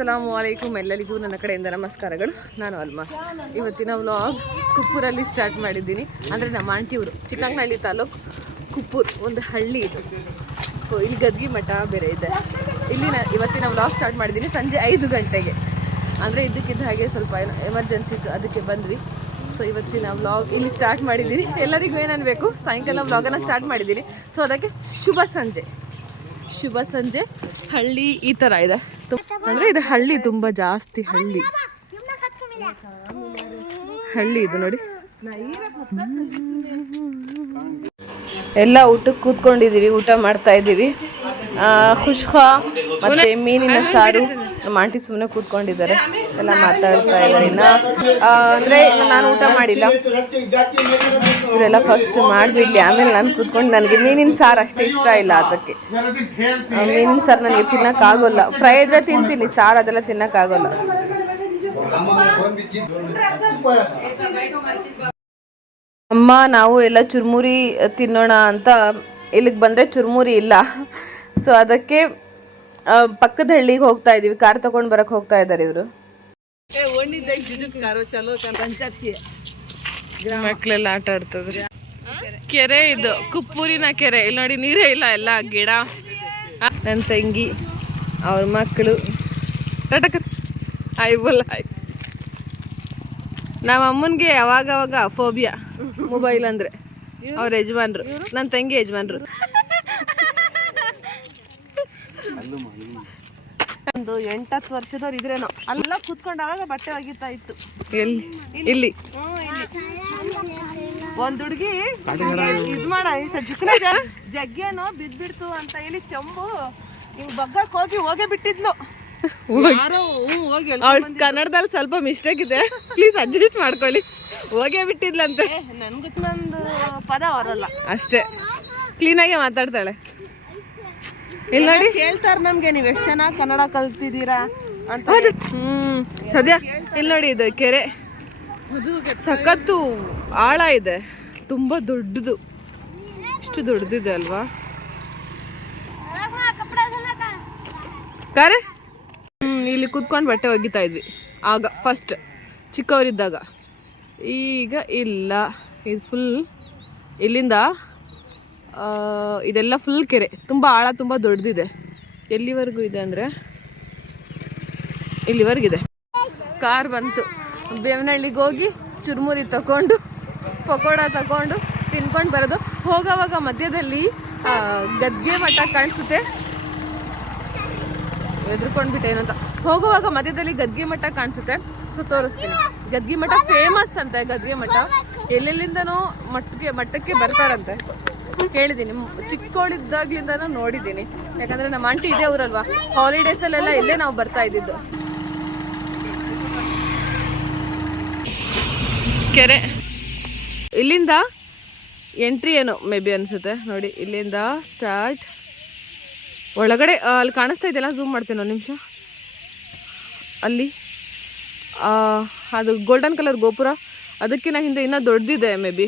ಅಸ್ಸಲಾಮು ಅಲೈಕುಮ್ ಎಲ್ಲರಿಗೂ ನನ್ನ ಕಡೆಯಿಂದ ನಮಸ್ಕಾರಗಳು. ನಾನು ಅಲ್ಮಾ. ಇವತ್ತಿನ ವ್ಲಾಗ್ ಕುಪ್ಪೂರಲ್ಲಿ ಸ್ಟಾರ್ಟ್ ಮಾಡಿದ್ದೀನಿ. ಅಂದರೆ ನಮ್ಮ ಆಂಟಿಯವರು. ಚಿಕ್ಕಂಗನಹಳ್ಳಿ ತಾಲೂಕು ಕುಪ್ಪೂರ್, ಒಂದು ಹಳ್ಳಿ ಇದು. ಸೊ ಇಲ್ಲಿ ಗದ್ಗಿ ಮಠ ಬೇರೆ ಇದೆ. ಇಲ್ಲಿ ನಾನು ಇವತ್ತಿನ ವ್ಲಾಗ್ ಸ್ಟಾರ್ಟ್ ಮಾಡಿದ್ದೀನಿ ಸಂಜೆ ಐದು ಗಂಟೆಗೆ. ಅಂದರೆ ಇದಕ್ಕಿದ್ದ ಹಾಗೆ ಸ್ವಲ್ಪ ಏನೋ ಎಮರ್ಜೆನ್ಸಿ ಇತ್ತು, ಅದಕ್ಕೆ ಬಂದ್ವಿ. ಸೊ ಇವತ್ತಿನ ವ್ಲಾಗ್ ಇಲ್ಲಿ ಸ್ಟಾರ್ಟ್ ಮಾಡಿದ್ದೀನಿ. ಎಲ್ಲರಿಗೂ ಏನನ್ಬೇಕು? ಸಾಯಂಕಾಲ ವ್ಲಾಗನ್ನು ಸ್ಟಾರ್ಟ್ ಮಾಡಿದ್ದೀನಿ. ಸೊ ಅದಕ್ಕೆ ಶುಭ ಸಂಜೆ. ಶುಭ ಸಂಜೆ. ಹಳ್ಳಿ ಈ ಥರ ಇದೆ. ಅಂದ್ರೆ ಇದು ಹಳ್ಳಿ ತುಂಬ ಜಾಸ್ತಿ ಹಳ್ಳಿ. ಹಳ್ಳಿ ಇದು ನೋಡಿ. ಎಲ್ಲ ಊಟಕ್ಕೆ ಕೂತ್ಕೊಂಡಿದೀವಿ ಊಟ ಮಾಡ್ತಾ ಇದೀವಿ ಆ, ಖುಷ್ಖಾ ಮತ್ತೆ ಮೀನಿನ ಸಾರು. ನಮ್ಮ ಆಂಟಿ ಸುಮ್ಮನೆ ಕೂತ್ಕೊಂಡಿದ್ದಾರೆ. ಎಲ್ಲ ಮಾತಾಡ್ತಾ ಇದ್ದಾರೆ ಅಂದ್ರೆ ನಾನು ಊಟ ಮಾಡಿಲ್ಲ. ಇವರೆಲ್ಲ ಫಸ್ಟ್ ಮಾಡಿಬಿಡ್ಲಿ ಆಮೇಲೆ ನಾನು ಕೂತ್ಕೊಂಡು ನನಗೆ ಮೀನಿನ ಸಾರು ಅಷ್ಟೇ ಇಷ್ಟ ಇಲ್ಲ ಅದಕ್ಕೆ. ಮೀನಿನ ಸಾರು ನನಗೆ ತಿನ್ನೋಕ್ಕಾಗೋಲ್ಲ ಫ್ರೈ ಇದ್ರೆ ತಿಂತೀನಿ, ಸಾರು ಅದೆಲ್ಲ ತಿನ್ನೋಕ್ಕಾಗೋಲ್ಲ ಅಮ್ಮ, ನಾವು ಎಲ್ಲ ಚುರ್ಮುರಿ ತಿನ್ನೋಣ ಅಂತ ಇಲ್ಲಿಗೆ ಬಂದರೆ ಚುರ್ಮುರಿ ಇಲ್ಲ. ಸೊ ಅದಕ್ಕೆ ಪಕ್ಕದ ಹಳ್ಳಿಗೆ ಹೋಗ್ತಾ ಇದೀವಿ. ಕಾರ್ ತಗೊಂಡು ಬರಕ್ಕೆ ಹೋಗ್ತಾ ಇದ್ದಾರೆ ಇವರು. ಮಕ್ಕಳೆಲ್ಲ ಆಟ ಆಡ್ತದ್ರಿ. ಕೆರೆ ಇದು ಕುಪ್ಪೂರಿನ ಕೆರೆ. ಇಲ್ಲಿ ನೋಡಿ ನೀರೇ ಇಲ್ಲ ಎಲ್ಲ ಗಿಡ. ನನ್ನ ತಂಗಿ ಅವ್ರ ಮಕ್ಕಳು ಟಟಕ ಹಾಯ್ ಬೋಲ್ ಹಾಯ್ ನಮ್ಮ ಅಮ್ಮನಿಗೆ ಯಾವಾಗ ಅವಾಗ ಫೋಬಿಯಾ ಮೊಬೈಲ್ ಅಂದ್ರೆ. ಅವ್ರ ಯಜಮಾನ್ರು. ನನ್ನ ತಂಗಿ ಯಜಮಾನ್ರು. ಒಂದು ಎಂಟತ್ತು ವರ್ಷದವ್ರು ಇದ್ರೇನೋ. ಅಲ್ಲ ಕೂತ್ಕೊಂಡು ಅವಾಗ ಬಟ್ಟೆ ಒಗಿತಾ ಇತ್ತು. ಎಲ್ಲಿ? ಇಲ್ಲಿ. ಒಂದ್ ಹುಡುಗಿ ಇದ್ ಮಾಡ ಜಗ್ಗೇನೋ ಬಿದ್ಬಿಡ್ತು ಅಂತ ಹೇಳಿ ಚಂಬು ಹಿಂಗ್ ಬಗ್ಗಕ್ ಹೋಗಿ ಹೋಗೇ ಬಿಟ್ಟಿದ್ಲು. ಅವ್ಳ ಕನ್ನಡದಲ್ಲಿ ಸ್ವಲ್ಪ ಮಿಸ್ಟೇಕ್ ಇದೆ. ಪ್ಲೀಸ್ ಅಡ್ಜಸ್ಟ್ ಮಾಡ್ಕೊಳ್ಳಿ. ಹೋಗೇ ಬಿಟ್ಟಿದ್ಲಂತೆ. ನನ್ಗೂ ನಂದು ಪದ ಬರಲ್ಲ. ಅಷ್ಟೇ. ಕ್ಲೀನಾಗೆ ಮಾತಾಡ್ತಾಳೆ. ಇಲ್ಲ ನೋಡಿ. ಹೇಳ್ತಾರೆ ನಮ್ಗೆ ನೀವು ಎಷ್ಟು ಚೆನ್ನಾಗಿ ಕನ್ನಡ ಕಲ್ತಿದ್ದೀರಾ ಅಂತ. ಹ್ಮ್. ಸದ್ಯ ಇಲ್ಲ ನೋಡಿ ಇದು ಕೆರೆ. ಸಖತ್ತು ಆಳ ಇದೆ. ತುಂಬ ದೊಡ್ಡದು. ಇಷ್ಟು ದೊಡ್ಡದಿದೆ ಅಲ್ವಾ? ಕರೆ? ಇಲ್ಲಿ ಕುತ್ಕೊಂಡು ಬಟ್ಟೆ ಒಗಿತಾ ಇದ್ವಿ. ಆಗ ಫಸ್ಟ್ ಚಿಕ್ಕವರಿದ್ದಾಗ. ಈಗ ಇಲ್ಲ. ಇದು ಫುಲ್ ಇಲ್ಲಿಂದ ಇದೆಲ್ಲ ಫುಲ್ ಕೆರೆ. ತುಂಬ ಆಳ, ತುಂಬ ದೊಡ್ಡದಿದೆ. ಎಲ್ಲಿವರೆಗೂ ಇದೆ ಅಂದರೆ ಇಲ್ಲಿವರೆಗಿದೆ. ಕಾರ್ ಬಂತು. ಬೇವನಹಳ್ಳಿಗೆ ಹೋಗಿ ಚುರುಮುರಿ ತಗೊಂಡು, ಪಕೋಡ ತಗೊಂಡು ತಿನ್ಕೊಂಡು ಬರೋದು. ಹೋಗೋವಾಗ ಮಧ್ಯದಲ್ಲಿ ಗದ್ಗೆ ಮಠ ಕಾಣಿಸುತ್ತೆ. ಎದ್ರುಕೊಂಡ್ಬಿಟ್ಟೇನು ಅಂತ ಹೋಗುವಾಗ ಮಧ್ಯದಲ್ಲಿ ಗದ್ಗೆ ಮಠ ಕಾಣಿಸುತ್ತೆ. ಸೊ, ತೋರಿಸ್ತೀನಿ. ಗದ್ಗೆ ಮಠ ಫೇಮಸ್ ಅಂತೆ, ಗದ್ಗೆ ಮಠ. ಎಲ್ಲೆಲ್ಲಿಂದನೋ ಮಠಕ್ಕೆ ಮಠಕ್ಕೆ ಬರ್ತಾರಂತೆ. ಕೇಳಿದ್ದೀನಿ. ಚಿಕ್ಕವಳಿದ್ದಾಗ್ಲಿಂದನೂ ನೋಡಿದ್ದೀನಿ. ಯಾಕಂದ್ರೆ ನಮ್ಮ ಆಂಟಿ ಇದೇ ಊರಲ್ವಾ? ಹಾಲಿಡೇಸಲ್ಲೆಲ್ಲ ಇಲ್ಲೇ ನಾವು ಬರ್ತಾ ಇದ್ದಿದ್ದು. ಕೆರೆ. ಇಲ್ಲಿಂದ ಎಂಟ್ರಿ ಏನು ಮೇ ಬಿ ಅನಿಸುತ್ತೆ? ನೋಡಿ, ಇಲ್ಲಿಂದ ಸ್ಟಾರ್ಟ್. ಒಳಗಡೆ ಅಲ್ಲಿ ಕಾಣಿಸ್ತಾ ಇದೆಯಲ್ಲ? ಝೂಮ್ ಮಾಡ್ತೀನಿ ಒಂದು ನಿಮಿಷ. ಅಲ್ಲಿ. ಅದು ಗೋಲ್ಡನ್ ಕಲರ್ ಗೋಪುರ. ಅದಕ್ಕಿಂತ ಹಿಂದೆ ಇನ್ನೂ ದೊಡ್ಡದಿದೆ ಮೇ ಬಿ.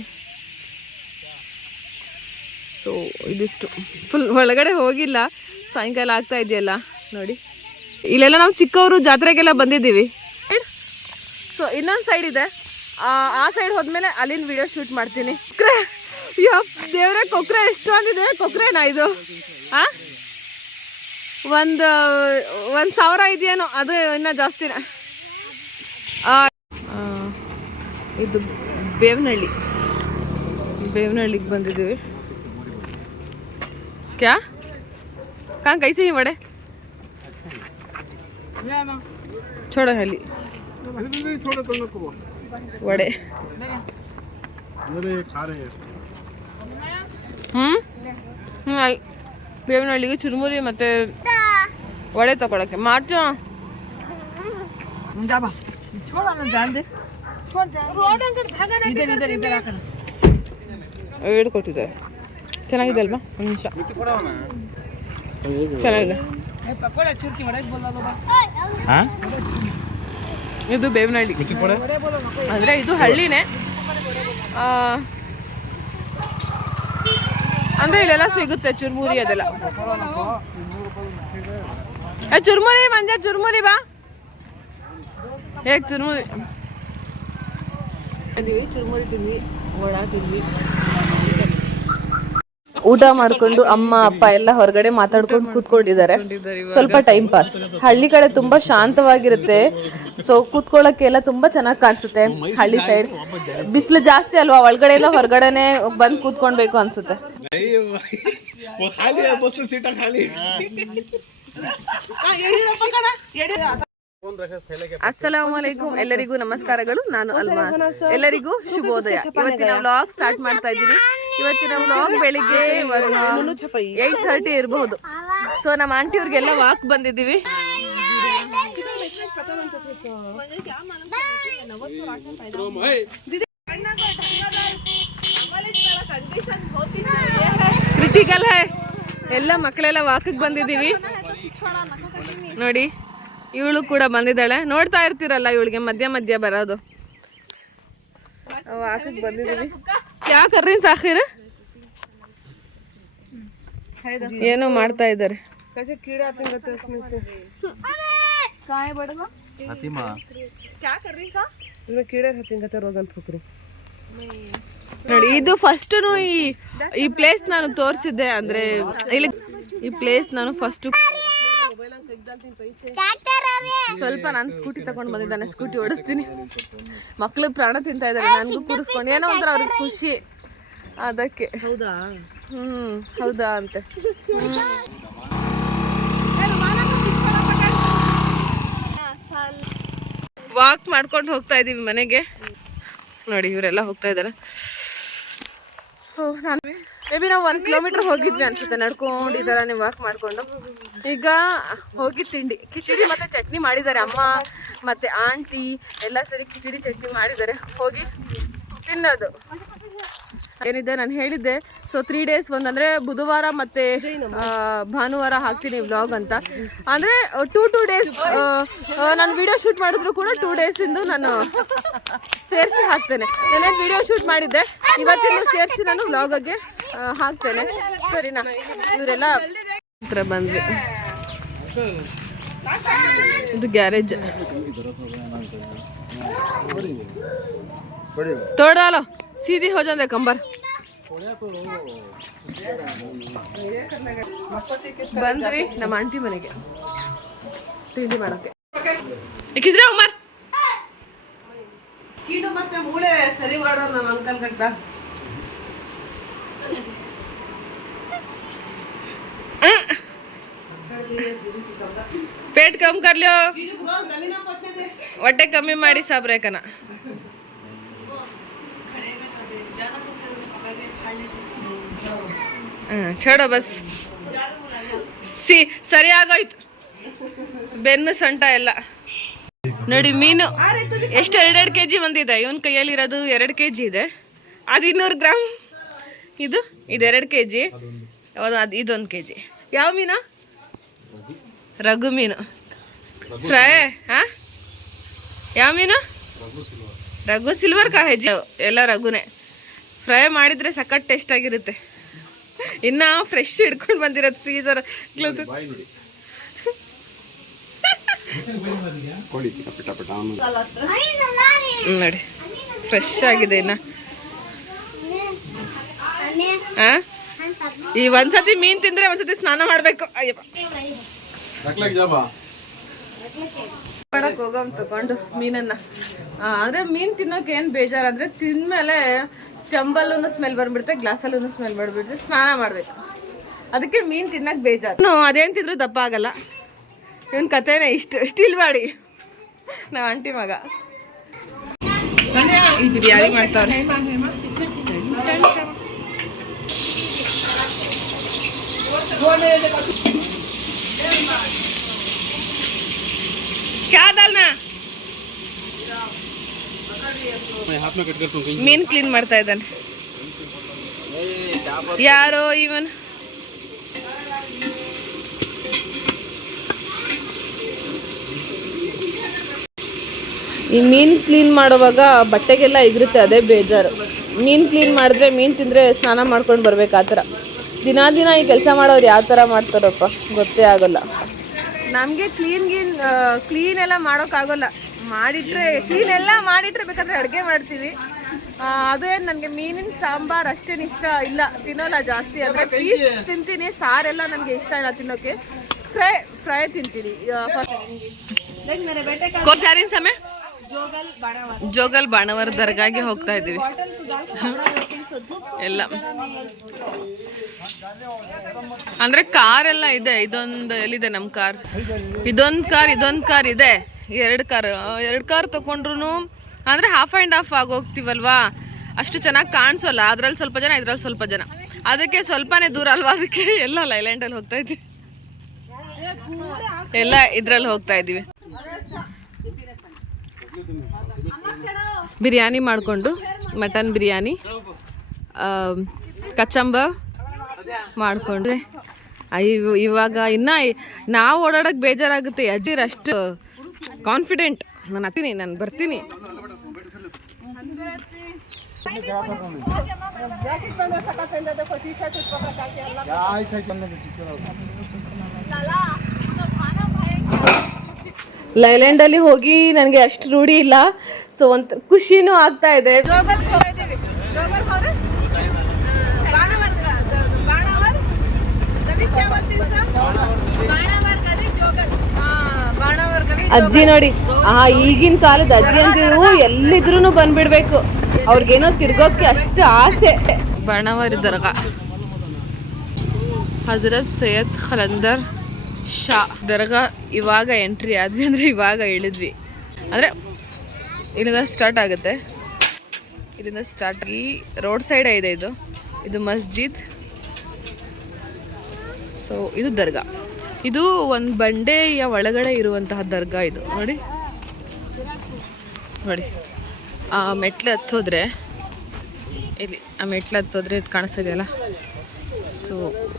ಸೊ ಇದಿಷ್ಟು. ಫುಲ್ ಒಳಗಡೆ ಹೋಗಿಲ್ಲ. ಸಾಯಂಕಾಲ ಆಗ್ತಾ ಇದೆಯಲ್ಲ? ನೋಡಿ. ಇಲ್ಲೆಲ್ಲ ನಾವು ಚಿಕ್ಕವರು ಜಾತ್ರೆಗೆಲ್ಲ ಬಂದಿದ್ದೀವಿ. ಸೊ ಇನ್ನೊಂದು ಸೈಡ್ ಇದೆ. ಆ, ಆ ಸೈಡ್ ಹೋದ್ಮೇಲೆ ಅಲ್ಲಿನ ವಿಡಿಯೋ ಶೂಟ್ ಮಾಡ್ತೀನಿ ಕೊಕ್ರೆ ಯಪ್ ದೇವ್ರೆ ಕೊಕ್ರೆ ಎಷ್ಟು ಅಂದಿದೆ ಕೊಕ್ರೆನಾ ಇದು ಆ ಒಂದು ಒಂದು ಸಾವಿರ ಇದೆಯೇನೋ ಅದು ಇನ್ನೂ ಜಾಸ್ತಿನೇ ಆ, ಆ, ಇದು ಬೇವನಹಳ್ಳಿ ಬೇವನಹಳ್ಳಿಗೆ ಬಂದಿದ್ದೀವಿ ಕ್ಯಾ ಕಾಂ ಕೈಸಿ ಹಿ ವಡೆ छोड़ो हेली ವಡೆ. ಹ್ಞೂ ಹ್ಞೂ ಬೇವಿನಹಳ್ಳಿಗೆ ಚುರುಮುರಿ ಮತ್ತು ವಡೆ ತಗೊಳಕ್ಕೆ. ಮಾಡ್ತೀವ ಹೇಳ್ಕೊಟ್ಟಿದ್ದಾರೆ ಚೆನ್ನಾಗಿದೆ ಅಲ್ವಾ? ಒಂದು ನಿಮಿಷ. ಚೆನ್ನಾಗಿದೆ. ಇದು ಬೇವನಹಳ್ಳಿ. ಅಂದರೆ ಇದು ಹಳ್ಳಿನೇ. ಆ, ಅಂದರೆ ಇಲ್ಲೆಲ್ಲ ಸಿಗುತ್ತೆ ಚುರ್ಮುರಿ ಅದೆಲ್ಲ. ಏ ಚುರುಮುರಿ ಮಂಜ ಚುರುಮುರಿ ಬಾ. ಹೇಗೆ ಚುರ್ಮುರಿ. ಚುರ್ಮುರಿ ಚುರುಮುರಿ ತಿಂದ್ವಿ ವಡ ತಿಂದ್ವಿ ಊಟ ಮಾಡ್ಕೊಂಡು ಅಮ್ಮ, ಅಪ್ಪ ಎಲ್ಲ ಹೊರಗಡೆ ಮಾತಾಡ್ಕೊಂಡು ಕೂತ್ಕೊಂಡಿದ್ದಾರೆ. ಸ್ವಲ್ಪ ಟೈಮ್ ಪಾಸ್ ಹಳ್ಳಿ ಕಡೆ ತುಂಬಾ ಶಾಂತವಾಗಿರುತ್ತೆ. ಸೊ ಕೂತ್ಕೊಳ್ಳೋಕ್ಕೆಲ್ಲ ತುಂಬಾ ಚೆನ್ನಾಗಿ ಕಾಣಿಸುತ್ತೆ. ಹಳ್ಳಿ ಸೈಡ್ ಬಿಸಿಲು ಜಾಸ್ತಿ ಅಲ್ವಾ? ಒಳಗಡೆ ಎಲ್ಲ ಹೊರಗಡೆನೆ ಬಂದು ಕೂತ್ಕೊಳ್ಬೇಕು ಅನ್ಸುತ್ತೆ. ಅಸ್ಸಲಾಮಲೈಕುಂ ಎಲ್ಲರಿಗೂ ನಮಸ್ಕಾರಗಳು. ನಾನು ಅಲ್ಮಾಸ್. ಎಲ್ಲರಿಗೂ ಶುಭೋದಯ. ಇವತ್ತಿನ ವ್ಲಾಗ್ ಸ್ಟಾರ್ಟ್ ಮಾಡ್ತಾ ಇದ್ದೀನಿ. ಇವತ್ತಿನ ವ್ಲಾಗ್ ಬೆಳಿಗ್ಗೆ ಏಟ್ ಥರ್ಟಿ ಇರಬಹುದು ಸೊ ನಮ್ಮ ಆಂಟಿ ಅವ್ರಿಗೆಲ್ಲ ವಾಕ್ ಬಂದಿದ್ದೀವಿ. ಕ್ರಿಟಿಕಲ್ ಹೈ ಎಲ್ಲ ಮಕ್ಕಳೆಲ್ಲ ವಾಕಕ್ಕೆ ಬಂದಿದ್ದೀವಿ. ನೋಡಿ, ಇವಳು ಕೂಡ ಬಂದಿದ್ದಾಳೆ. ನೋಡ್ತಾ ಇರ್ತೀರಲ್ಲ, ಇವಳಿಗೆ ಮಧ್ಯ ಮಧ್ಯ ಬರೋದು. ವಾಕಕ್ಕೆ ಬಂದಿದ್ದೀವಿ. ಯಾ ಕರ್ರಿ ಸಾಕಿರ? ಏನೋ ಮಾಡ್ತಾ ಇದ್ದಾರೆ. ನೋಡಿ ಇದು ಫಸ್ಟ್ ಈ ಈ ಪ್ಲೇಸ್ ನಾನು ತೋರಿಸಿದ್ದೆ ಅಂದ್ರೆ ಇಲ್ಲಿ ಈ ಪ್ಲೇಸ್ ನಾನು ಫಸ್ಟ್ ಸ್ವಲ್ಪ ನಾನು ಸ್ಕೂಟಿ ತಗೊಂಡು ಬಂದಿದ್ದಾನೆ ಸ್ಕೂಟಿ ಓಡಿಸ್ತೀನಿ. ಮಕ್ಕಳು ಪ್ರಾಣ ತಿಂತಾ ಇದ್ದಾರೆ ನನಗೂ ಕೂರಿಸ್ಕೊಂಡು. ಏನೋ ಒಂಥರ ಅವ್ರಿಗೆ ಖುಷಿ. ಅದಕ್ಕೆ. ಹೌದಾ? ಹ್ಮ್ ಹೌದಾ ಅಂತೆ. ವಾಕ್ ಮಾಡ್ಕೊಂಡು ಹೋಗ್ತಾ ಇದೀವಿ ಮನೆಗೆ. ನೋಡಿ ಇವರೆಲ್ಲ ಹೋಗ್ತಾ ಇದ್ದಾರೆ. ಸೊ ನಾನು ಮೇ ಬಿ ನಾವು ಒಂದು ಕಿಲೋಮೀಟರ್ ಹೋಗಿದ್ವಿ ಅನ್ಸುತ್ತೆ ನಡ್ಕೊಂಡು ಈ ಥರನೇ ವಾಕ್ ಮಾಡ್ಕೊಂಡು. ಈಗ ಹೋಗಿ ತಿಂಡಿ. ಕಿಚಡಿ ಮತ್ತೆ ಚಟ್ನಿ ಮಾಡಿದ್ದಾರೆ ಅಮ್ಮ, ಮತ್ತೆ ಆಂಟಿ ಎಲ್ಲ ಸರಿ ಕಿಚಡಿ ಚಟ್ನಿ ಮಾಡಿದ್ದಾರೆ. ಹೋಗಿ ತಿನ್ನೋದು. ಏನಿದೆ? ನಾನು ಹೇಳಿದ್ದೆ. ಸೊ ತ್ರೀ ಡೇಸ್ ಒಂದಂದ್ರೆ ಬುಧವಾರ ಮತ್ತೆ ಭಾನುವಾರ ಹಾಕ್ತೀನಿ ವ್ಲಾಗ್ ಅಂತ. ಅಂದ್ರೆ ಟೂ ಟೂ ಡೇಸ್ ನಾನು ವಿಡಿಯೋ ಶೂಟ್ ಮಾಡಿದ್ರು ಕೂಡ ಟೂ ಡೇಸ್ ಇಂದು ನಾನು ಸೇರಿಸಿ ಹಾಕ್ತೇನೆ. ನಾನು ವಿಡಿಯೋ ಶೂಟ್ ಮಾಡಿದ್ದೆ? ಇವತ್ತಿಂದ ಸೇರಿಸಿ ನಾನು ವ್ಲಾಗಗೆ ಹಾಕ್ತೇನೆ. ಸರಿನಾ? ಇವರೆಲ್ಲ ಹತ್ರ ಬಂದ್ವಿ. ಇದು ಗ್ಯಾರೇಜ್. ತೋಡಾಲೋ ಸೀದಿ ಹೋಜಂದೆ ಕಂಬರ್. ಬಂದ್ರಿ ನಮ್ಮ ಆಂಟಿ ಮನೆಗೆ. ತಿಂಡಿ ಮಾಡಕ್ಕೆ. ಕಿಸ್ರೆ ಉಮರ್ ಇದು ಮತ್ತೆ ಮೂಳೆ ಸರಿ ಮಾಡೋರು ನಮ್ಮ ಅಂಕಲ್ ಕಟ್ಟ ಪೇಟ್ ಕಮ್ ಕರ್ಲಿಯೋ. ಹೊಟ್ಟೆ ಕಮ್ಮಿ ಮಾಡಿ ಸಾಬ್ರೇಕನ. ಹ್ಞೂ ಚೋಡೋ ಬಸ್. ಸಿ, ಸರಿಯಾಗೋಯ್ತು. ಬೆನ್ನು ಸೊಂಟ ಎಲ್ಲ. ನೋಡಿ, ಮೀನು ಎಷ್ಟು ಎರಡೆರಡು ಕೆ ಜಿ ಬಂದಿದೆ? ಇವನ ಕೈಯಲ್ಲಿರೋದು ಎರಡು ಕೆ ಜಿ ಇದೆ. ಅದು ಇನ್ನೂರು ಗ್ರಾಮ್. ಇದು, ಇದೆರಡು ಕೆ ಜಿ ಅದು ಇದೊಂದು ಕೆ ಜಿ ಯಾವ ಮೀನು? ರಘು ಮೀನು. ಫ್ರೈ ಹಾ? ಯಾವ ಮೀನು? ರಘು ಸಿಲ್ವರ್ ಕಾ ಹೆಜ್ಜೆ ಎಲ್ಲ ರಘುನೇ. ಫ್ರೈ ಮಾಡಿದ್ರೆ ಸಖತ್ ಟೇಸ್ಟ್ ಆಗಿರುತ್ತೆ. ಇನ್ನ ಫ್ರೆಶ್ ಹಿಡ್ಕೊಂಡು ಬಂದಿರೋದು ಫ್ರೀಸರ್ ನೋಡಿ ಫ್ರೆಶ್ ಆಗಿದೆ ಇನ್ನ. ಆ? ಈ ಒಂದ್ಸತಿ ಮೀನ್ ತಿಂದ್ರೆ ಒಂದ್ಸತಿ ಸ್ನಾನ ಮಾಡ್ಬೇಕು. ಮಾಡಕ್ ಹೋಗಮ್ ತಗೊಂಡು ಮೀನನ್ನ. ಅಂದ್ರೆ ಮೀನ್ ತಿನ್ನೋಕೆ ಏನ್ ಬೇಜಾರ್ ಅಂದ್ರೆ ತಿಂದ್ಮೇಲೆ ಚಂಬಲ್ಲೂ ಸ್ಮೆಲ್ ಬಂದ್ಬಿಡುತ್ತೆ ಗ್ಲಾಸಲ್ಲೂ ಸ್ಮೆಲ್ ಬಂದ್ಬಿಡುತ್ತೆ ಸ್ನಾನ ಮಾಡ್ಬೇಕು. ಅದಕ್ಕೆ ಮೀನ್ ತಿನ್ನಕ್ ಬೇಜಾರು. ನಾವು ಅದೇನ್ ತಿಂದ್ರು ದಪ್ಪ ಆಗಲ್ಲ. ಇವನ್ ಕತೆನೇ ಇಷ್ಟು ಸ್ಟಿಲ್ ಮಾಡಿ. ನಾವ್ ಆಂಟಿ ಮಗ. ಈ ಬಿರಿಯಾನಿ ಮಾಡ್ತಾವ್ರೆ. क्या डालना हाथ में कट कर तुम ಮೀನ್ ಕ್ಲೀನ್ ಮಾಡ್ತಾ ಇದ್ದಾನೆ ಯಾರೋ ಇವನ್ ಈ ಮೀನ್ ಕ್ಲೀನ್ ಮಾಡುವಾಗ ಬಟ್ಟೆಗೆಲ್ಲ ಇದಿರುತ್ತೆ ಅದೇ ಬೇಜಾರು ಮೀನ್ ಕ್ಲೀನ್ ಮಾಡಿದ್ರೆ ಮೀನ್ ತಿಂದ್ರೆ ಸ್ನಾನ ಮಾಡ್ಕೊಂಡು ಬರ್ಬೇಕು ಆ ಥರ ದಿನ ದಿನ ಈ ಕೆಲಸ ಮಾಡೋರು ಯಾವ ಥರ ಮಾಡ್ತಾರಪ್ಪ? ಗೊತ್ತೇ ಆಗೋಲ್ಲ. ನಮಗೆ ಕ್ಲೀನ್ ಗೀನ್ ಕ್ಲೀನ್ ಎಲ್ಲ ಮಾಡೋಕ್ಕಾಗೋಲ್ಲ ಮಾಡಿಟ್ರೆ ಕ್ಲೀನ್ ಎಲ್ಲ ಮಾಡಿಟ್ರೆ ಬೇಕಾದ್ರೆ ಅಡುಗೆ ಮಾಡ್ತೀವಿ. ಅದು ಏನು ನನಗೆ ಮೀನಿನ ಸಾಂಬಾರ್ ಅಷ್ಟೇನು ಇಷ್ಟ ಇಲ್ಲ. ತಿನ್ನೋಲ್ಲ ಜಾಸ್ತಿ. ಅಂದರೆ ಪೀಸ್ ತಿಂತೀನಿ ಸಾರೆಲ್ಲ ನನಗೆ ಇಷ್ಟ ಇಲ್ಲ ತಿನ್ನೋಕೆ. ಫ್ರೈ ಫ್ರೈ ತಿಂತೀನಿ. ಫಸ್ಟ್ ಸಮಯ ಜೋಗಲ್ ಬಾಣವರ. ದರ್ಗಾಗೆ ಹೋಗ್ತಾ ಇದ್ದೀವಿ. ಎಲ್ಲ. ಅಂದ್ರೆ ಕಾರ್ ಎಲ್ಲ ಇದೆ ಇದೊಂದು ಎಲ್ಲಿದೆ ನಮ್ಮ ಕಾರ್? ಇದೊಂದು ಕಾರ್ ಇದೊಂದು ಕಾರ್ ಇದೆ. ಎರಡು ಕಾರ್ ಎರಡು ಕಾರ್ ತಗೊಂಡ್ರು ಅಂದ್ರೆ ಹಾಫ್ ಆ್ಯಂಡ್ ಹಾಫ್ ಆಗಿ ಹೋಗ್ತೀವಲ್ವಾ? ಅಷ್ಟು ಚೆನ್ನಾಗಿ ಕಾಣಿಸೋಲ್ಲ ಅದ್ರಲ್ಲಿ ಸ್ವಲ್ಪ ಜನ ಇದ್ರಲ್ಲಿ ಸ್ವಲ್ಪ ಜನ. ಅದಕ್ಕೆ ಸ್ವಲ್ಪನೇ ದೂರ ಅಲ್ವಾ? ಅದಕ್ಕೆ ಎಲ್ಲ ಲೈಲ್ಯಾಂಡಲ್ಲಿ ಹೋಗ್ತಾ ಇದ್ದೀವಿ. ಎಲ್ಲ ಇದ್ರಲ್ಲಿ ಹೋಗ್ತಾ ಇದ್ದೀವಿ. ಬಿರಿಯಾನಿ ಮಾಡಿಕೊಂಡು, ಮಟನ್ ಬಿರಿಯಾನಿ ಕಚ್ಚಂಬ ಮಾಡಿಕೊಂಡ್ರೆ ಇವಾಗ ಇನ್ನ ನಾವು ಓಡಾಡೋಕೆ ಬೇಜಾರಾಗುತ್ತೆ, ಅಜ್ಜಿರ್ ಅಷ್ಟು ಕಾನ್ಫಿಡೆಂಟ್ ನಾನು ಹತ್ತೀನಿ, ನಾನು ಬರ್ತೀನಿ. ಲೈಲ್ಯಾಂಡಲ್ಲಿ ಹೋಗಿ ನನಗೆ ಅಷ್ಟು ರೂಢಿ ಇಲ್ಲ. ಸೊ ಒಂಥರ ಖುಷಿನೂ ಆಗ್ತಾ ಇದೆ. ಅಜ್ಜಿ ನೋಡಿ. ಆ ಈಗಿನ ಕಾಲದ ಅಜ್ಜಿ ಅಂದಿರು ಎಲ್ಲಿದ್ರು ಬಂದ್ಬಿಡ್ಬೇಕು. ಅವ್ರಿಗೇನೋ ತಿರ್ಗೋಕೆ ಅಷ್ಟು ಆಸೆ. ಬಣವರ್ ದರ್ಗಾ. ಹಜರತ್ ಸೈಯದ್ ಖಲಂದರ್ ಶಾ. ದರ್ಗಾ ಇವಾಗ ಎಂಟ್ರಿ ಆದ್ವಿ ಅಂದರೆ ಇವಾಗ ಇಳಿದ್ವಿ ಅಂದರೆ ಇಲ್ಲಿಂದ ಸ್ಟಾರ್ಟ್ ಆಗುತ್ತೆ. ಇಲ್ಲಿಂದ ಸ್ಟಾರ್ಟ್ ಆಗಿ ರೋಡ್ ಸೈಡೇ ಇದೆ ಇದು. ಇದು ಮಸ್ಜಿದ್. ಸೊ ಇದು ದರ್ಗಾ. ಇದು ಒಂದು ಬಂಡೆಯ ಒಳಗಡೆ ಇರುವಂತಹ ದರ್ಗಾ ಇದು. ನೋಡಿ. ನೋಡಿ. ಆ ಮೆಟ್ಲು ಹತ್ತೋದ್ರೆ, ಇಲ್ಲಿ ಆ ಮೆಟ್ಲು ಹತ್ತೋದ್ರೆ ಇದು ಕಾಣಿಸ್ತಾ ಇದೆಯಲ್ಲ ಸೊ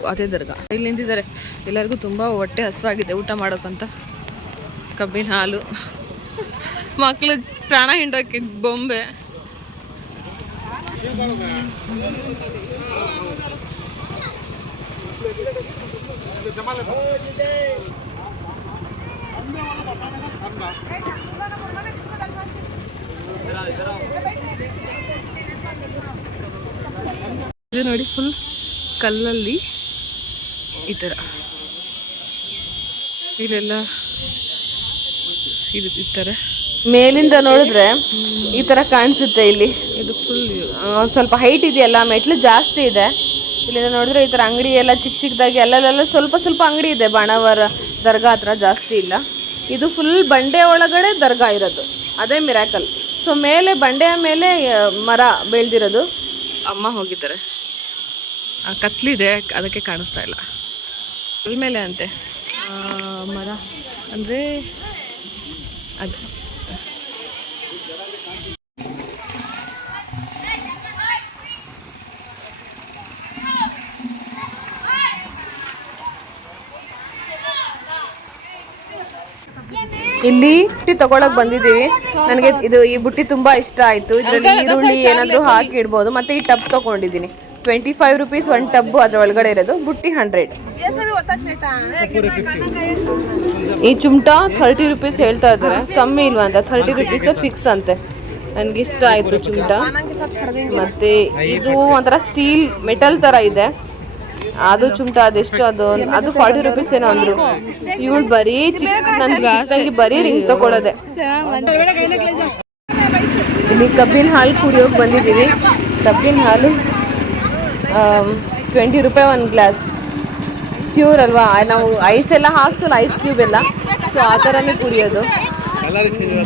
ಅದೇ ದರ್ಗಾ. ಇಲ್ಲಿ ನಿಂತಿದ್ದಾರೆ. ಎಲ್ಲರಿಗೂ ತುಂಬ ಹೊಟ್ಟೆ ಹಸುವಾಗಿದೆ ಊಟ ಮಾಡೋಕ್ಕಂತ ಕಬ್ಬಿನ ಹಾಲು. ಮಕ್ಕಳು ಪ್ರಾಣ ಹಿಂಡಾಕಿದ್ ಬೊಂಬೆ. ಇದು ನೋಡಿ ಫುಲ್ ಕಲ್ಲಲ್ಲಿ ಈ ತರ ಇಲ್ಲೆಲ್ಲ ಇದು ಥರ ಮೇಲಿಂದ ನೋಡಿದ್ರೆ ಈ ಥರ ಕಾಣಿಸುತ್ತೆ ಇಲ್ಲಿ. ಇದು ಫುಲ್ ಸ್ವಲ್ಪ ಹೈಟ್ ಇದೆಯಲ್ಲ ಮೆಟ್ಲು ಜಾಸ್ತಿ ಇದೆ. ಇಲ್ಲಿಂದ ನೋಡಿದ್ರೆ ಈ ಥರ ಅಂಗಡಿ ಎಲ್ಲ ಚಿಕ್ಕ ಚಿಕ್ಕದಾಗಿ ಅಲ್ಲಲ್ಲೆಲ್ಲ ಸ್ವಲ್ಪ ಸ್ವಲ್ಪ ಅಂಗಡಿ ಇದೆ. ಬಾಣವರ ದರ್ಗಾ ಹತ್ರ ಜಾಸ್ತಿ ಇಲ್ಲ. ಇದು ಫುಲ್ ಬಂಡೆ ಒಳಗಡೆ ದರ್ಗಾ ಇರೋದು. ಅದೇ ಮಿರಾಕಲ್ ಸೊ ಮೇಲೆ ಬಂಡೆಯ ಮೇಲೆ ಮರ ಬೆಳೆದಿರೋದು. ಅಮ್ಮ ಹೋಗಿದ್ದಾರೆ. ಆ ಕತ್ಲಿದೆ ಅದಕ್ಕೆ ಕಾಣಿಸ್ತಾ ಇಲ್ಲ. ಮೇಲೆ ಅಂತೆ? ಆ, ಮರ. ಅಂದರೆ ಅದು ಇಲ್ಲಿ ಬುಟ್ಟಿ ತಗೊಳಕ್ ಬಂದಿದೀವಿ ನನಗೆ ಇದು ಈ ಬುಟ್ಟಿ ತುಂಬಾ ಇಷ್ಟ ಆಯ್ತು. ಇದರಲ್ಲಿ ಈರುಳ್ಳಿ ಏನಾದ್ರು ಹಾಕಿ ಇಡ್ಬೋದು ಮತ್ತೆ ಈ ಟಬ್ ತಗೊಂಡಿದ್ದೀನಿ. Twenty five rupees one tub ಅದ್ರ ಒಳಗಡೆ ಇರೋದು. ಬುಟ್ಟಿ ಹಂಡ್ರೆಡ್ ಈ ಚುಮ್ಟಾ ಥರ್ಟಿ ರುಪೀಸ್ ಹೇಳ್ತಾ ಇದ್ದಾರೆ. ಕಮ್ಮಿ ಇಲ್ವಾ ಅಂತ? ಥರ್ಟಿ ರುಪೀಸ್ ಫಿಕ್ಸ್ ಅಂತೆ. ನನ್ಗೆ ಇಷ್ಟ ಆಯ್ತು ಚುಮಟ. ಮತ್ತೆ ಇದು ಒಂಥರ ಸ್ಟೀಲ್ ಮೆಟಲ್ ತರ ಇದೆ. ಅದು ಚುಮಟ ಅದೆಷ್ಟು ಅದು ಅದು ಫಾರ್ಟಿ ರುಪೀಸ್ ಏನೋ ಅಂದ್ರು. ಇವಳು ಬರೀ ಚಿಕ್ಕ ನನ್ಗೆ ಬರೀ ರಿಂಗ್ ತಗೊಳ್ಳೋದೆ ಇಲ್ಲಿ ಕಬ್ಬಿನ ಹಾಲು ಕುಡಿಯೋಕೆ ಬಂದಿದ್ದೀವಿ. ಕಬ್ಬಿನ ಹಾಲು ಟ್ವೆಂಟಿ ರೂಪಾಯಿ ಒಂದು ಗ್ಲಾಸ್. ಪ್ಯೂರ್ ಅಲ್ವಾ? ನಾವು ಐಸ್ ಎಲ್ಲ ಹಾಕ್ಸಲ್ಲ ಐಸ್ ಕ್ಯೂಬ್ ಎಲ್ಲ. ಸೊ ಆ ಥರನೇ ಕುಡಿಯೋದು.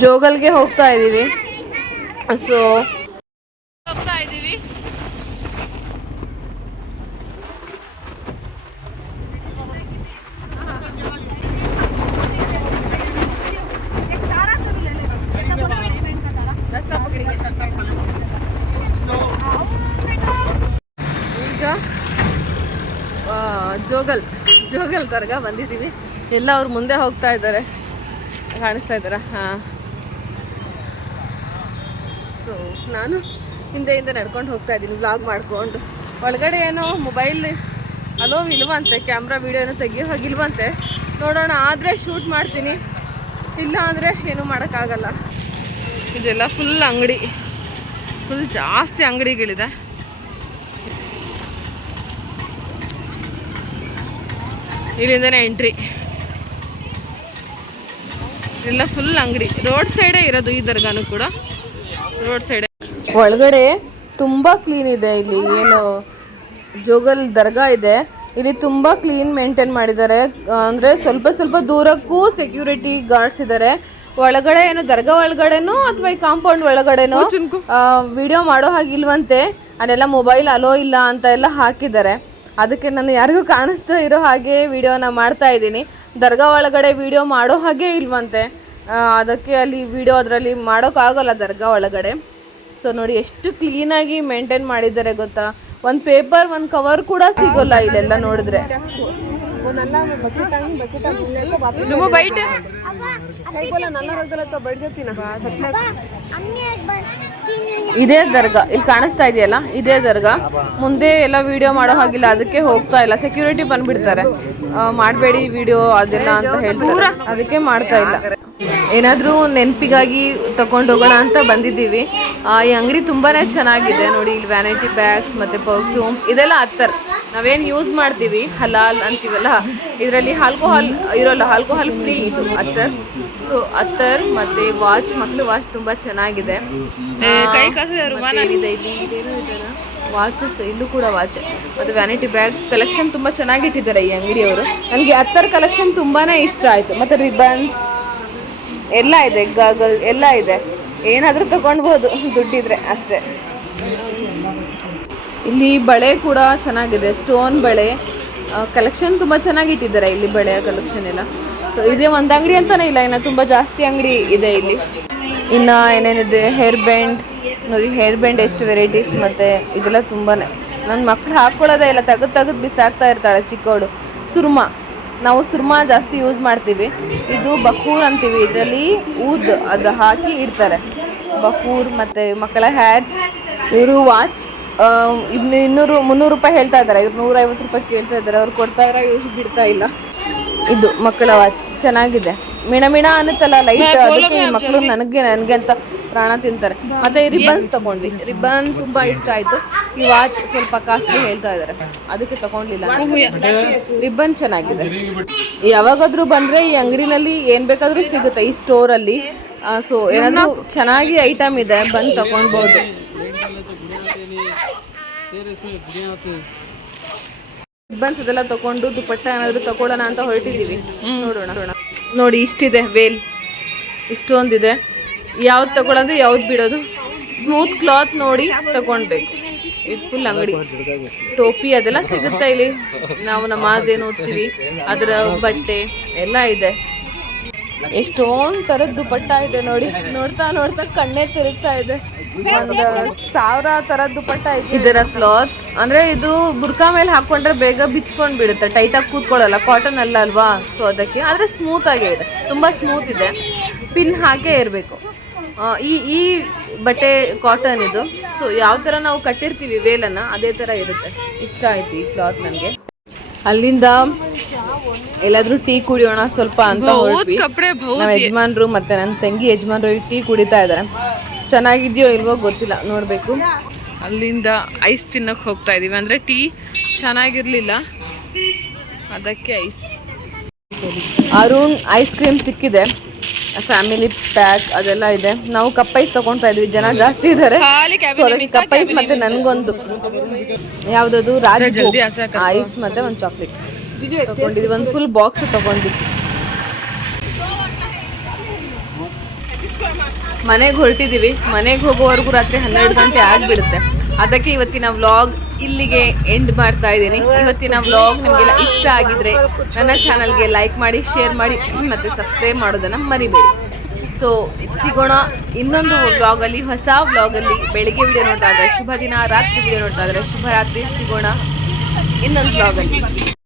ಜೋಗಲ್ಗೆ ಹೋಗ್ತಾ ಇದ್ದೀವಿ ಸೊ ಹೋಗ್ತಾ ಇದ್ದೀವಿ ಈಗ ಆ, ಜೋಗಲ್ ದರ್ಗಾ ಬಂದಿದ್ದೀವಿ. ಎಲ್ಲ ಅವ್ರು ಮುಂದೆ ಹೋಗ್ತಾ ಇದ್ದಾರೆ. ಕಾಣಿಸ್ತಾ ಇದ್ದಾರಾ? ಹಾಂ. ಸೊ ನಾನು ಹಿಂದೆ ಹಿಂದೆ ನಡ್ಕೊಂಡು ಹೋಗ್ತಾ ಇದ್ದೀನಿ ವ್ಲಾಗ್ ಮಾಡ್ಕೊಂಡು. ಒಳಗಡೆ ಏನೋ ಮೊಬೈಲ್ ಅಲೋ ಇಲ್ವಂತೆ ಕ್ಯಾಮ್ರಾ ವೀಡಿಯೋ ಏನೋ ತೆಗಿಯೋ ಹಾಗಿಲ್ವಂತೆ. ನೋಡೋಣ, ಆದರೆ ಶೂಟ್ ಮಾಡ್ತೀನಿ. ಇಲ್ಲ ಅಂದರೆ ಏನೂ ಮಾಡೋಕ್ಕಾಗಲ್ಲ. ಇದೆಲ್ಲ ಫುಲ್ ಅಂಗಡಿ. ಫುಲ್ ಜಾಸ್ತಿ ಅಂಗಡಿಗಳಿದೆ. ಇಲ್ಲಿಂದನೇ ಎಂಟ್ರಿ ಎಲ್ಲ ಫುಲ್ ಅಂಗಡಿ. ರೋಡ್ ಸೈಡೇ ಇರೋದು ಈ ದರ್ಗಾನು ಕೂಡ. ರೋಡ್ ಸೈಡೇ ಒಳಗಡೆ ತುಂಬಾ ಕ್ಲೀನ್ ಇದೆ ಇಲ್ಲಿ. ಏನು ಜೋಗಲ್ ದರ್ಗಾ ಇದೆ. ಇಲ್ಲಿ ತುಂಬಾ ಕ್ಲೀನ್ ಮೇಂಟೈನ್ ಮಾಡಿದ್ದಾರೆ. ಅಂದರೆ ಸ್ವಲ್ಪ ಸ್ವಲ್ಪ ದೂರಕ್ಕೂ ಸೆಕ್ಯೂರಿಟಿ ಗಾರ್ಡ್ಸ್ ಇದ್ದಾರೆ. ಒಳಗಡೆ ಏನು ದರ್ಗಾ ಒಳಗಡೆನೋ ಅಥವಾ ಈ ಕಾಂಪೌಂಡ್ ಒಳಗಡೆನೋ ವಿಡಿಯೋ ಮಾಡೋ ಹಾಗಿಲ್ವಂತೆ. ಅಲ್ಲೆಲ್ಲ ಮೊಬೈಲ್ ಅಲೋ ಇಲ್ಲ ಅಂತ ಎಲ್ಲ ಹಾಕಿದ್ದಾರೆ. ಅದಕ್ಕೆ ನಾನು ಯಾರಿಗೂ ಕಾಣಿಸ್ತಾ ಇರೋ ಹಾಗೆ ವಿಡಿಯೋನ ಮಾಡ್ತಾ ಇದ್ದೀನಿ. ದರ್ಗಾ ಒಳಗಡೆ ವಿಡಿಯೋ ಮಾಡೋ ಹಾಗೆ ಇಲ್ವಂತೆ. ಅದಕ್ಕೆ ಅಲ್ಲಿ ವಿಡಿಯೋ ಅದರಲ್ಲಿ ಮಾಡೋಕ್ಕಾಗಲ್ಲ ದರ್ಗಾ ಒಳಗಡೆ. ಸೊ ನೋಡಿ ಎಷ್ಟು ಕ್ಲೀನಾಗಿ ಮೇಂಟೈನ್ ಮಾಡಿದ್ದಾರೆ ಗೊತ್ತಾ? ಒಂದು ಪೇಪರ್ ಒಂದು ಕವರ್ ಕೂಡ ಸಿಗೋಲ್ಲ ಇಲ್ಲೆಲ್ಲ ನೋಡಿದ್ರೆ. ಬೈಟ್. ಇದೇ ದರ್ಗಾ ಇಲ್ಲಿ ಕಾಣಿಸ್ತಾ ಇದೆಯಲ್ಲ? ಇದೇ ದರ್ಗಾ. ಮುಂದೆ ಎಲ್ಲ ವಿಡಿಯೋ ಮಾಡೋ ಹಾಗಿಲ್ಲ ಅದಕ್ಕೆ ಹೋಗ್ತಾ ಇಲ್ಲ. ಸೆಕ್ಯೂರಿಟಿ ಬಂದ್ಬಿಡ್ತಾರೆ. ಮಾಡಬೇಡಿ ವಿಡಿಯೋ ಅದೆಲ್ಲ ಅಂತ ಹೇಳಿ ಅದಕ್ಕೆ ಮಾಡ್ತಾ ಇಲ್ಲ. ಏನಾದರೂ ನೆನಪಿಗಾಗಿ ತಗೊಂಡು ಹೋಗೋಣ ಅಂತ ಬಂದಿದ್ದೀವಿ. ಈ ಅಂಗಡಿ ತುಂಬಾ ಚೆನ್ನಾಗಿದೆ. ನೋಡಿ ಇಲ್ಲಿ ವ್ಯಾನಿಟಿ ಬ್ಯಾಗ್ಸ್ ಮತ್ತು ಪರ್ಫ್ಯೂಮ್ಸ್ ಇದೆಲ್ಲ ಹತ್ತರ್. ನಾವೇನು ಯೂಸ್ ಮಾಡ್ತೀವಿ? ಹಲಾಲ್ ಅಂತೀವಲ್ಲ? ಇದರಲ್ಲಿ ಆಲ್ಕೋಹಾಲ್ ಇರೋಲ್ಲ ಆಲ್ಕೋಹಾಲ್ ಫ್ರೀ ಇದು ಅತ್ತರ್ ಸೊ ಅತ್ತರ್ ಮತ್ತು ವಾಚ್ ಮಕ್ಕಳು ವಾಚ್ ತುಂಬ ಚೆನ್ನಾಗಿದೆ. ಇದೆ ಇಲ್ಲಿ? ವಾಚಸ್ ಇಲ್ಲೂ ಕೂಡ ವಾಚ್ ಮತ್ತು ವ್ಯಾನಿಟಿ ಬ್ಯಾಗ್ ಕಲೆಕ್ಷನ್ ತುಂಬ ಚೆನ್ನಾಗಿಟ್ಟಿದ್ದಾರೆ ಈ ಅಂಗಡಿಯವರು. ನನಗೆ ಅತ್ತರ್ ಕಲೆಕ್ಷನ್ ತುಂಬಾ ಇಷ್ಟ ಆಯಿತು. ಮತ್ತು ರಿಬನ್ಸ್ ಎಲ್ಲ ಇದೆ, ಗಾಗಲ್ ಎಲ್ಲ ಇದೆ. ಏನಾದರೂ ತಗೊಳ್ಬೋದು ದುಡ್ಡಿದ್ರೆ ಅಷ್ಟೇ. ಇಲ್ಲಿ ಬಳೆ ಕೂಡ ಚೆನ್ನಾಗಿದೆ, ಸ್ಟೋನ್ ಬಳೆ. ಕಲೆಕ್ಷನ್ ತುಂಬ ಚೆನ್ನಾಗಿ ಇಟ್ಟಿದ್ದಾರೆ ಇಲ್ಲಿ ಬಳೆಯ ಕಲೆಕ್ಷನ್ ಎಲ್ಲ. ಸೊ ಇದೇ ಒಂದು ಅಂಗಡಿ ಅಂತಾನೆ ಇಲ್ಲ, ಇನ್ನು ತುಂಬ ಜಾಸ್ತಿ ಅಂಗಡಿ ಇದೆ ಇಲ್ಲಿ. ಇನ್ನು ಏನೇನಿದೆ ಹೇರ್ ಬ್ಯಾಂಡ್ ನೋಡಿ ಹೇರ್ ಬ್ಯಾಂಡ್ ಎಷ್ಟು ವೆರೈಟೀಸ್ ಮತ್ತು ಇದೆಲ್ಲ ತುಂಬಾ ನನ್ನ ಮಕ್ಳು ಹಾಕ್ಕೊಳ್ಳೋದೇ ಇಲ್ಲ, ತೆಗೆದು ತೆಗೆದು ಬಿಸಾಕ್ತಾ ಇರ್ತಾಳೆ ಚಿಕ್ಕವಳು ಸುರ್ಮಾ. ನಾವು ಸುರ್ಮಾ ಜಾಸ್ತಿ ಯೂಸ್ ಮಾಡ್ತೀವಿ. ಇದು ಬಫೂರ್ ಅಂತೀವಿ. ಇದರಲ್ಲಿ ಊದ್ ಅದು ಹಾಕಿ ಇಡ್ತಾರೆ. ಬಫೂರ್ ಮತ್ತು ಮಕ್ಕಳ ಹ್ಯಾಟ್ ಇವರು ವಾಚ್ ಇನ್ನು ಇನ್ನೂರು ಮುನ್ನೂರು ರೂಪಾಯಿ ಹೇಳ್ತಾ ಇದ್ದಾರೆ. ಇವ್ರು ನೂರೈವತ್ತು ರೂಪಾಯಿ ಕೇಳ್ತಾ ಇದ್ದಾರೆ. ಅವ್ರು ಕೊಡ್ತಾ ಇದ್ದಾರೆ ಇವ್ರು ಬಿಡ್ತಾ ಇಲ್ಲ. ಇದು ಮಕ್ಕಳ ವಾಚ್ ಚೆನ್ನಾಗಿದೆ. ಮಿಣ ಮಿಣ ಅನ್ನತ್ತಲ್ಲ ಲೈಟ್ ಅದಕ್ಕೆ ಈ ಮಕ್ಕಳು ನನಗೆ ನನಗೆ ಅಂತ ಪ್ರಾಣ ತಿಂತಾರೆ. ಮತ್ತೆ ಈ ರಿಬ್ಬನ್ಸ್ ತಗೊಂಡ್ವಿ. ರಿಬ್ಬನ್ ತುಂಬಾ ಇಷ್ಟ ಆಯ್ತು. ಈ ವಾಚ್ ಸ್ವಲ್ಪ ಕಾಸ್ಟ್ಲಿ ಹೇಳ್ತಾ ಇದ್ದಾರೆ ಅದಕ್ಕೆ ತಗೊಂಡ್ಲಿಲ್ಲ. ರಿಬ್ಬನ್ ಚೆನ್ನಾಗಿದೆ. ಯಾವಾಗಾದ್ರೂ ಬಂದ್ರೆ ಈ ಅಂಗಡಿನಲ್ಲಿ ಏನ್ ಬೇಕಾದ್ರೂ ಸಿಗುತ್ತೆ ಈ ಸ್ಟೋರ್ ಅಲ್ಲಿ. ಸೊ ಏನಾದ್ರೂ ಚೆನ್ನಾಗಿ ಐಟಮ್ ಇದೆ ಬಂದು ತಗೊಂಡ್ಬೋದು. ರಿಬ್ಬನ್ಸ್ ಅದೆಲ್ಲ ತಗೊಂಡು ದುಪ್ಪಟ್ಟ ಏನಾದ್ರು ತಗೊಳ್ಳೋಣ ಅಂತ ಹೊರಟಿದೀವಿ. ನೋಡೋಣ ನೋಡೋಣ. ನೋಡಿ, ಇಷ್ಟಿದೆ, ವೇಲ್. ಇಷ್ಟೊಂದಿದೆ. ಯಾವ್ದು ತಗೊಳ್ಳೋದು ಯಾವ್ದು ಬಿಡೋದು? ಸ್ಮೂತ್ ಕ್ಲಾತ್ ನೋಡಿ ತಗೊಳ್ಬೇಕು. ಇದು ಫುಲ್ ಅಂಗಡಿ. ಟೋಪಿ ಅದೆಲ್ಲ ಸಿಗುತ್ತೆ ಇಲ್ಲಿ? ನಾವು ನಮಾಜ್ ಏನು ಓದ್ತೀವಿ ಅದರ ಬಟ್ಟೆ ಎಲ್ಲ ಇದೆ. ಎಷ್ಟೊಂದು ಥರದ್ದು ದುಪಟ್ಟ ಇದೆ ನೋಡಿ. ನೋಡ್ತಾ ನೋಡ್ತಾ ಕಣ್ಣೇ ತಿರುಗ್ತಾ ಇದೆ. ಸಾವಿರ ಥರದ ದುಪಟ್ಟ ಇದೆ. ಇದರ ಕ್ಲಾತ್. ಅಂದ್ರೆ ಇದು ಬುರ್ಕಾ ಮೇಲೆ ಹಾಕೊಂಡ್ರೆ ಬೇಗ ಬಿಚ್ಕೊಂಡ್ ಬಿಡುತ್ತೆ ಟೈಟಾಗಿ ಕೂತ್ಕೊಳ್ಳಲ್ಲ. ಕಾಟನ್ ಅಲ್ಲ ಅಲ್ವಾ? ಸೊ ಅದಕ್ಕೆ. ಆದ್ರೆ ಸ್ಮೂತ್ ಆಗೇ ಇದೆ. ತುಂಬಾ ಸ್ಮೂತ್ ಇದೆ. ಪಿನ್ ಹಾಕೇ ಇರಬೇಕು. ಈ ಈ ಬಟ್ಟೆ ಕಾಟನ್ ಇದು. ಸೊ ಯಾವ ಥರ ನಾವು ಕಟ್ಟಿರ್ತೀವಿ ವೇಲನ್ನ ಅದೇ ಥರ ಇರುತ್ತೆ. ಇಷ್ಟ ಆಯ್ತು ಈ ಕ್ಲಾತ್ ನನಗೆ. ಅಲ್ಲಿಂದ ಎಲ್ಲಾದ್ರೂ ಟೀ ಕುಡಿಯೋಣ ಸ್ವಲ್ಪ ಅಂತ ಯಜಮಾನ್ರು ಮತ್ತೆ ನನ್ನ ತಂಗಿ ಯಜಮಾನ್ರು ಟೀ ಕುಡಿತಾ ಇದ್ದಾರೆ. ಚೆನ್ನಾಗಿದ್ಯೋ ಇಲ್ವೋ ಗೊತ್ತಿಲ್ಲ ನೋಡಬೇಕು. ಅಲ್ಲಿಂದ ಐಸ್ ತಿನ್ನೋಕೆ ಹೋಗ್ತಾ ಇದ್ದೀವಿ ಅಂದರೆ ಟೀ ಚೆನ್ನಾಗಿರಲಿಲ್ಲ. ಅದಕ್ಕೆ ಐಸ್. ಅರುಣ್ ಐಸ್ ಕ್ರೀಮ್ ಸಿಕ್ಕಿದೆ. ಫ್ಯಾಮಿಲಿ ಪ್ಯಾಕ್ ಅದೆಲ್ಲ ಇದೆ. ನಾವು ಕಪ್ ಐಸ್ ತಗೊಳ್ತಾ ಇದ್ವಿ. ಜನ ಜಾಸ್ತಿ ಇದ್ದಾರೆ ಕಪ್ ಐಸ್ ಮತ್ತೆ ನನ್ಗೊಂದು. ಯಾವ್ದದು? ರಾಜ್ ಐಸ್ ಮತ್ತೆ ಒಂದು ಚಾಕ್ಲೇಟ್ ತಗೊಂಡಿದ್ವಿ. ಒಂದು ಫುಲ್ ಬಾಕ್ಸ್ ತಗೊಂಡ್ವಿ ಮನೆಗೆ ಹೊರಟಿದ್ದೀವಿ ಮನೆಗೆ ಹೋಗೋವರೆಗೂ ರಾತ್ರಿ ಹನ್ನೆರಡು ಗಂಟೆ ಆಗಿಬಿಡುತ್ತೆ. ಅದಕ್ಕೆ ಇವತ್ತಿನ ವ್ಲಾಗ್ ಇಲ್ಲಿಗೆ ಎಂಡ್ ಮಾಡ್ತಾ ಇದ್ದೀನಿ. ಇವತ್ತಿನ ವ್ಲಾಗ್ ನಿಮಗೆಲ್ಲ ಇಷ್ಟ ಆಗಿದ್ರೆ ನನ್ನ ಚಾನಲ್ಗೆ ಲೈಕ್ ಮಾಡಿ ಶೇರ್ ಮಾಡಿ ಮತ್ತು ಸಬ್ಸ್ಕ್ರೈಬ್ ಮಾಡೋದನ್ನು ಮರಿಬೇಡಿ. ಸೊ ಸಿಗೋಣ ಇನ್ನೊಂದು ವ್ಲಾಗಲ್ಲಿ ಹೊಸ ವ್ಲಾಗಲ್ಲಿ ಬೆಳಿಗ್ಗೆ ವಿಡಿಯೋ ನೋಡ್ತಾ ಇದ್ರೆ ಶುಭ ದಿನ, ರಾತ್ರಿ ವಿಡಿಯೋ ನೋಡ್ತಾ ಇದ್ರೆ ಶುಭ ರಾತ್ರಿ. ಸಿಗೋಣ ಇನ್ನೊಂದು ವ್ಲಾಗಲ್ಲಿ